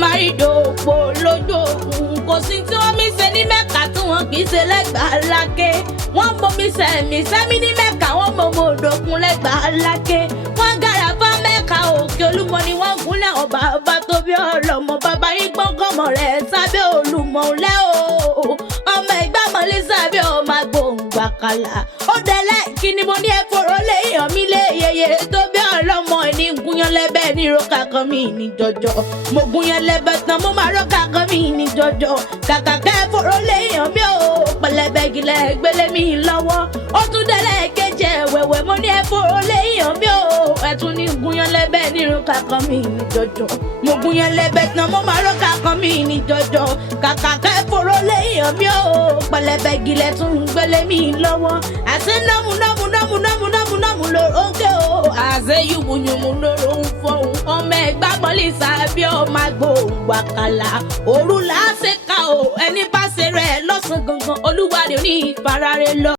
márídòpó lójú òkun kò sí tí wọ́n mi ṣe ní Mẹ́kà tí wọ́n kì í ṣe lẹ́gbàá láké wọ́n bomi sẹ́mi ní Mẹ́kà wọ́n mọ̀mọ́ òdòkun lẹ́gbàá láké wọ́n gàrà fá Mẹ́kà òkè Olúmọ ni wọ́n gúnlẹ̀ ọba ọba tó bí ọlọ́mọ bàbá yìí gbọ́ngànmọ́ rẹ̀ sábẹ́ Olúmọ lẹ́ o ọmọ ìgbàmọ̀lẹ́ sábẹ́ ọmọ agbóhùngbàkàlà ó dẹ́lẹ̀ kí ni mo ní ẹ fọ̀rọ̀ lé èèyàn mi lé yeye tó bí ọlọ́mọ ní gúnyán lẹ́bẹ̀ ní roka kan mi ní jọjọ mo gúnyán lẹ́bẹ̀ tán mo máa roka kan mi ní jọjọ kàkà kẹ́ fọ̀rọ̀ lé èèyàn mi ò pẹlẹbẹ gilẹ̀ gbélé mi lọ́wọ́ ó tún dẹ́lẹ̀ kéje wẹ̀wẹ̀ mo ní ẹ fọ̀rọ̀ lé èèyàn mi ò ẹ̀tún ní gúnyán lẹ́bẹ̀ ní roka kan mi ní jọjọ mo gúnyán lẹ́bẹ̀ tán mo máa roka kan mi ní jọjọ kàkà kẹ́ fọ̀rọ̀ lé èèyàn mi ò pẹlẹbẹ gilẹ̀ tún gbélé mi lọ́wọ́ àti nọ́mù lórókè o àṣẹ yùmùyùmù lóró ń fọhùn ọmọ ẹgbà mọ́lì sábì ọmọ agbóhùngbàkàlà òru làásìkà o ẹni bá ṣe rẹ̀ lọ́sàn gangan olúwa ni ò ní ìfarare lọ.